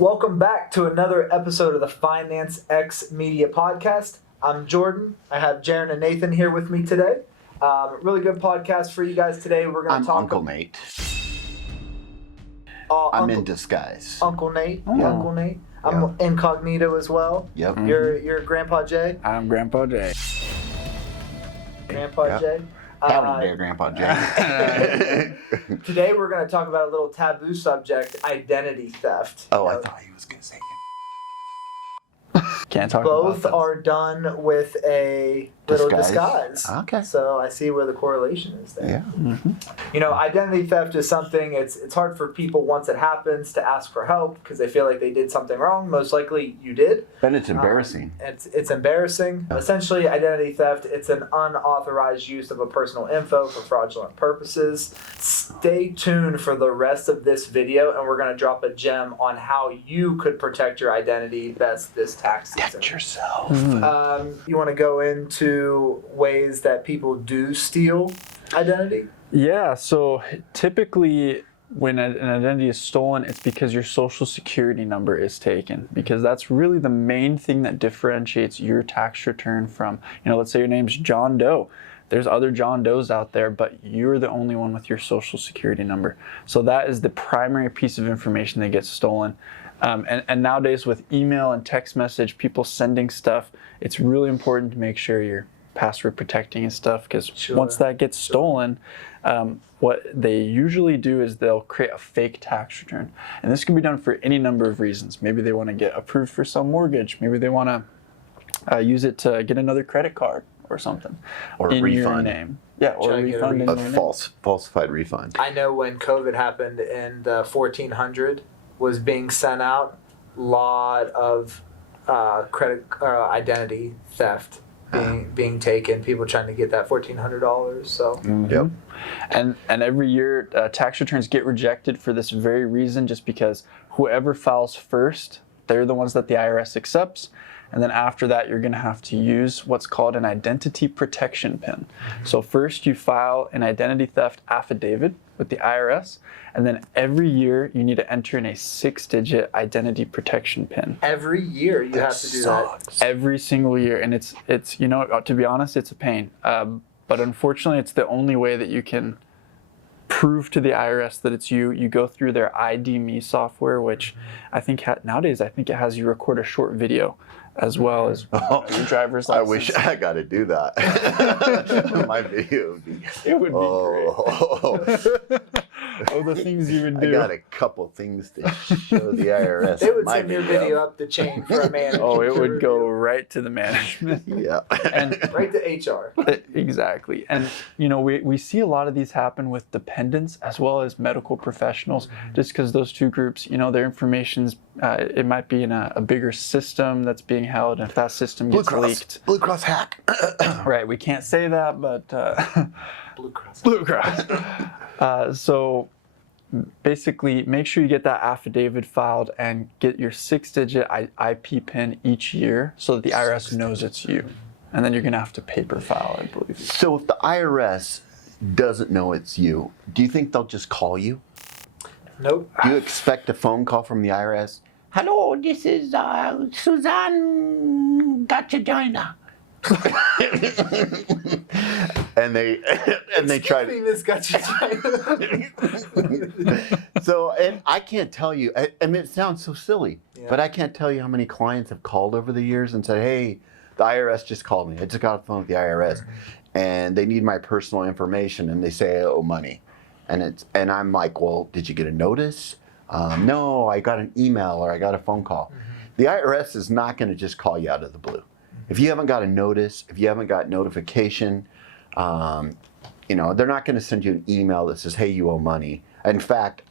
Welcome back to another episode of the Finance X Media Podcast. I'm Jordan. I have Jaron and Nathan here with me today. Really good podcast for you guys today. We're going to talk. Uncle Nate. I'm in disguise. Uncle Nate. Yeah. Uncle Nate. I'm incognito as well. Yep. You're Grandpa Jay. I'm Grandpa Jay. Grandpa Jay. Howdy there, Grandpa Jay. Today we're going to talk about a little taboo subject: identity theft. Oh, I thought he was going to say Can't talk Both about are done with a little disguise. Okay. So I see where the correlation is there. Yeah. Mm-hmm. You know, identity theft is something, it's hard for people once it happens to ask for help because they feel like they did something wrong. Most likely you did. But it's embarrassing. It's embarrassing. Essentially, identity theft, it's an unauthorized use of a personal info for fraudulent purposes. Stay tuned for the rest of this video, and we're going to drop a gem on how you could protect your identity best this tax season. Protect yourself. You want to go into ways that people do steal identity? Yeah, so typically when an identity is stolen, it's because your social security number is taken, because that's really the main thing that differentiates your tax return from, let's say your name's John Doe. There's other John Does out there, but you're the only one with your social security number. So that is the primary piece of information that gets stolen. And nowadays with email and text message, people sending stuff, it's really important to make sure you're password protecting and stuff, because once that gets stolen, what they usually do is they'll create a fake tax return. And this can be done for any number of reasons. Maybe they want to get approved for some mortgage. Maybe they want to use it to get another credit card or something. Or a in refund. Your name. Yeah, or a refund in your name. Falsified refund. I know when COVID happened and the 1400 was being sent out, a lot of identity theft being taken, people trying to get that $1,400. So Yep. And every year tax returns get rejected for this very reason, just because whoever files first, they're the ones that the IRS accepts. And then after that, you're going to have to use what's called an identity protection pin. So first you file an identity theft affidavit with the IRS, and then every year you need to enter in a 6-digit identity protection pin. every year you have to do that. Every single year, and it's to be honest, it's a pain. But unfortunately, it's the only way that you can prove to the IRS that it's you. You go through their ID Me software, which I think nowadays it has you record a short video as well as your driver's license. I wish I got to do that. My video would be. It would be great. Oh, the things you would do. I got a couple things to show the IRS. They would send your video up the chain for a manager. Oh, it would go right to the management. Yeah. And right to HR. Exactly. And, we see a lot of these happen with dependents as well as medical professionals, just because those two groups, their information's, it might be in a bigger system that's being held, and if that system gets leaked. Blue Cross hack. Right, we can't say that, but Blue Cross. Blue Cross. So basically, make sure you get that affidavit filed and get your 6-digit IP pin each year so that the IRS knows it's you. And then you're going to have to paper file, I believe. So if the IRS doesn't know it's you, do you think they'll just call you? Nope. Do you expect a phone call from the IRS? Hello, this is Suzanne Gachagina. and they try to. This got you. So, and I can't tell you. I mean, it sounds so silly, but I can't tell you how many clients have called over the years and said, "Hey, the IRS just called me. I just got off the phone with the IRS, and they need my personal information, and they say I owe money." And I'm like, "Well, did you get a notice?" No, I got an email or I got a phone call. The IRS is not going to just call you out of the blue. If you haven't got a notice, if you haven't got notification, they're not going to send you an email that says, "Hey, you owe money." In fact,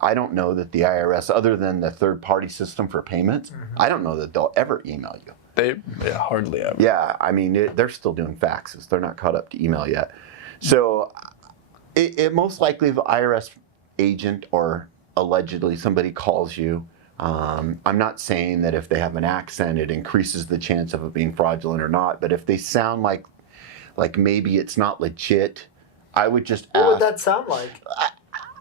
I don't know that the IRS, other than the third-party system for payments, I don't know that they'll ever email you. They hardly ever. Yeah, I mean, they're still doing faxes. They're not caught up to email yet. So it most likely, if an IRS agent or allegedly somebody calls you, I'm not saying that if they have an accent, it increases the chance of it being fraudulent or not, but if they sound like maybe it's not legit, I would just ask. What would that sound like?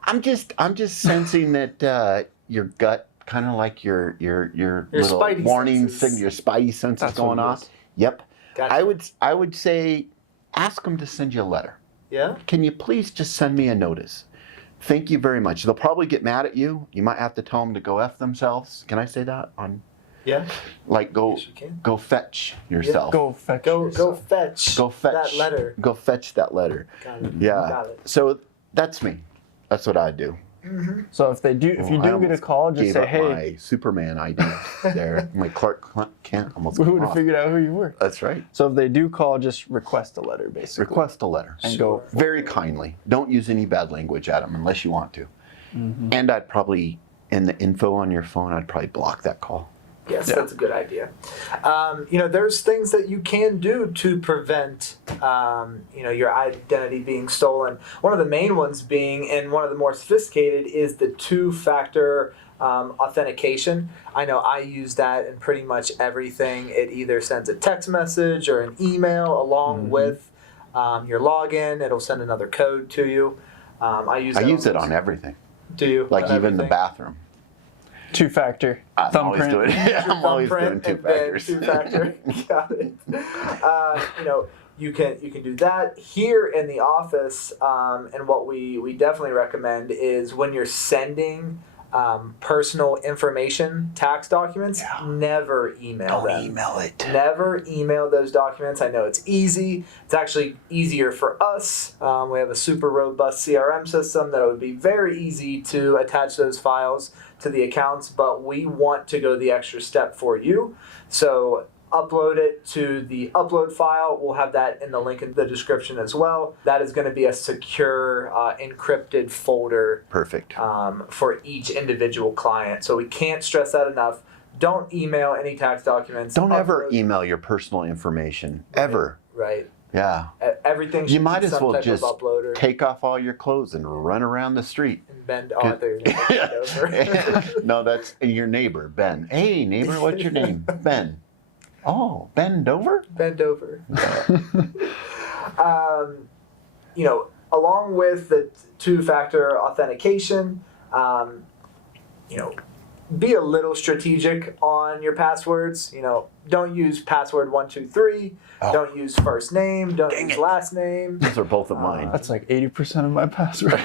I'm just sensing that your gut kind of like your little spidey warning senses. signal, your spidey senses That's what going it off. is. Yep. Gotcha. I would say ask them to send you a letter. Yeah. Can you please just send me a notice? Thank you very much. They'll probably get mad at you. You might have to tell them to go F themselves. Can I say that on? Yeah. Like Yes, you can. go fetch yourself. Go fetch. Go yourself. fetch. Go fetch that letter. Go fetch that letter. Got it. Yeah. Got it. So that's me. That's what I do. So if you I do get a almost call, just gave say, up hey. my Superman ID there. My Clark Kent almost We got would have off. figured out who you were. That's right. So if they do call, just request a letter, basically. Request a letter. And go. Very kindly. Don't use any bad language at them unless you want to. And I'd probably, in the info on your phone, I'd probably block that call. Yes, Yeah. that's a good idea. There's things that you can do to prevent, your identity being stolen. One of the main ones being, and one of the more sophisticated, is the two-factor authentication. I know I use that in pretty much everything. It either sends a text message or an email along with your login. It'll send another code to you. I use it on everything. Do you? Like On even the everything? bathroom. Two-factor. I'm always Thumbprint. doing it. I'm always doing Thumbprint two and then factors. two-factor. Got it. You can do that here in the office, and what we definitely recommend is when you're sending personal information, tax documents, never email them. Don't email it. Never email those documents. I know it's easy. It's actually easier for us. We have a super robust CRM system that it would be very easy to attach those files to the accounts, but we want to go the extra step for you. So upload it to the upload file. We'll have that in the link in the description as well. That is going to be a secure, encrypted folder. Perfect. For each individual client. So we can't stress that enough. Don't email any tax documents. Don't ever Upload- email your personal information. Ever. Right. Yeah. Everything should You might be as some well type just of uploader. take off all your clothes and run around the street. And bend. Oh, I thought you were gonna bend over. No, that's your neighbor, Ben. Hey, neighbor, what's your name? Ben. Oh, bend over? Bend over. Along with the two-factor authentication, be a little strategic on your passwords. Don't use password 123. Oh. Don't use first name. Don't use last name. Those are both of mine. That's like 80% of my password.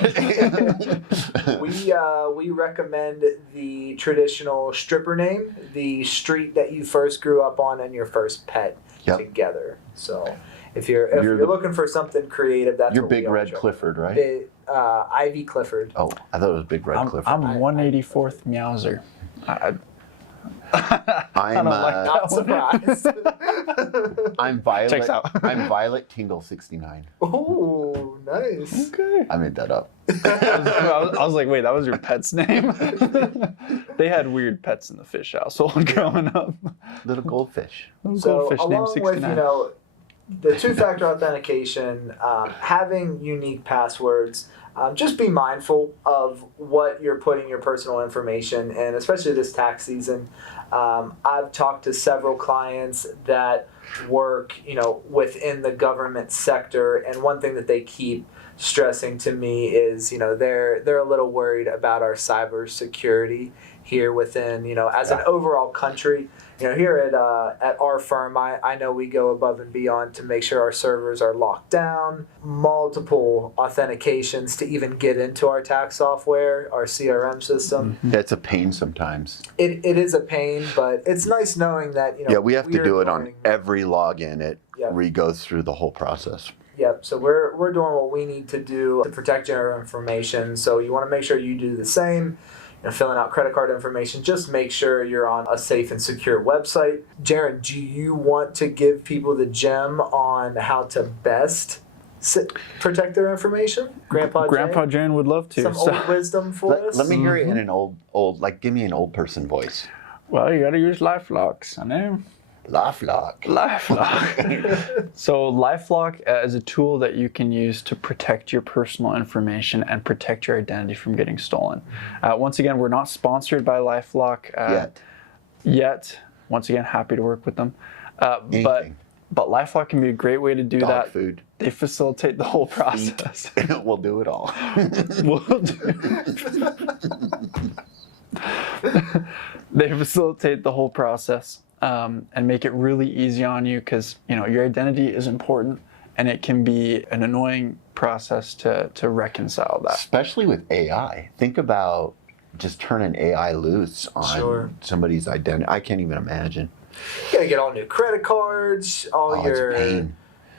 We recommend the traditional stripper name, the street that you first grew up on, and your first pet together. So if you're looking for something creative, that's You're what we Big always Red Clifford, right? Ivy Clifford. Oh, I thought it was Big Red Clifford. I'm 184th Meowser. I I'm don't like that. Not surprised. I'm Violet. Checks out. I'm Violet Tingle 69. Oh, nice. Okay. I made that up. I was like, wait, that was your pet's name? They had weird pets in the fish household growing up. Little goldfish. Little So goldfish named along with 69. the two-factor authentication, having unique passwords, just be mindful of what you're putting your personal information in, especially this tax season. I've talked to several clients that work, within the government sector, and one thing that they keep stressing to me is, they're a little worried about our cybersecurity here within, as an overall country. Here at our firm, I know we go above and beyond to make sure our servers are locked down, multiple authentications to even get into our tax software, our CRM system. It's a pain sometimes. It is a pain, but it's nice knowing that, Yeah, we have to are do it on doing- every login. It Yep. re-goes through the whole process. Yep. So we're doing what we need to do to protect your information. So you want to make sure you do the same. Filling out credit card information. Just make sure you're on a safe and secure website. Jared, do you want to give people the gem on how to best protect their information? Grandpa Jan would love to. Some old wisdom for us. Let me hear it in an old, give me an old person voice. Well, you got to use LifeLock, son. LifeLock. LifeLock. So LifeLock is a tool that you can use to protect your personal information and protect your identity from getting stolen. Once again, we're not sponsored by LifeLock yet. Once again, happy to work with them. But LifeLock can be a great way to do that. Food. They facilitate the whole process. We'll do it all. We'll do. They facilitate the whole process and make it really easy on you because your identity is important, and it can be an annoying process to reconcile that. Especially with AI. Think about just turning AI loose on somebody's identity. I can't even imagine. You gotta get all new credit cards, all It's a your pain.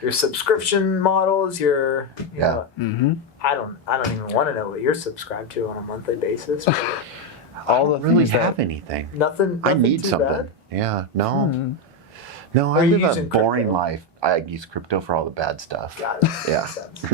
subscription models, your Yeah. Mm-hmm. I don't even want to know what you're subscribed to on a monthly basis. But I don't really have anything. nothing I need too something. bad? Yeah. No. No, Are I you live a using boring crypto? life. I use crypto for all the bad stuff. Got it. Yeah.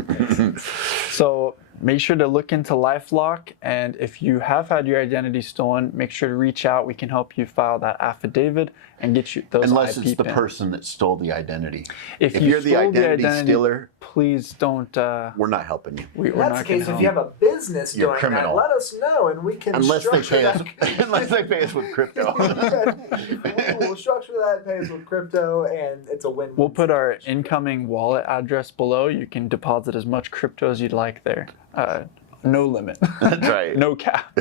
Makes sense. So make sure to look into LifeLock, and if you have had your identity stolen, make sure to reach out. We can help you file that affidavit and get you those Unless IP it's the pins. person that stole the identity. If you're the stole identity stealer, please don't. we're not helping you. We're If that's not the case, gonna if you help. have a business You're doing criminal. that, let us know and we can Unless they structure pay us, that. unless they pay us with crypto. We'll structure that, pay us with crypto, and it's a win-win. We'll put our situation. incoming wallet address below. You can deposit as much crypto as you'd like there. No limit. That's right. No cap.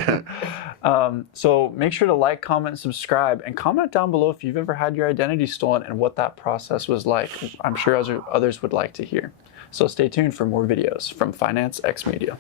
So make sure to like, comment, subscribe, and comment down below if you've ever had your identity stolen and what that process was like. I'm sure others would like to hear. So stay tuned for more videos from Finance X Media.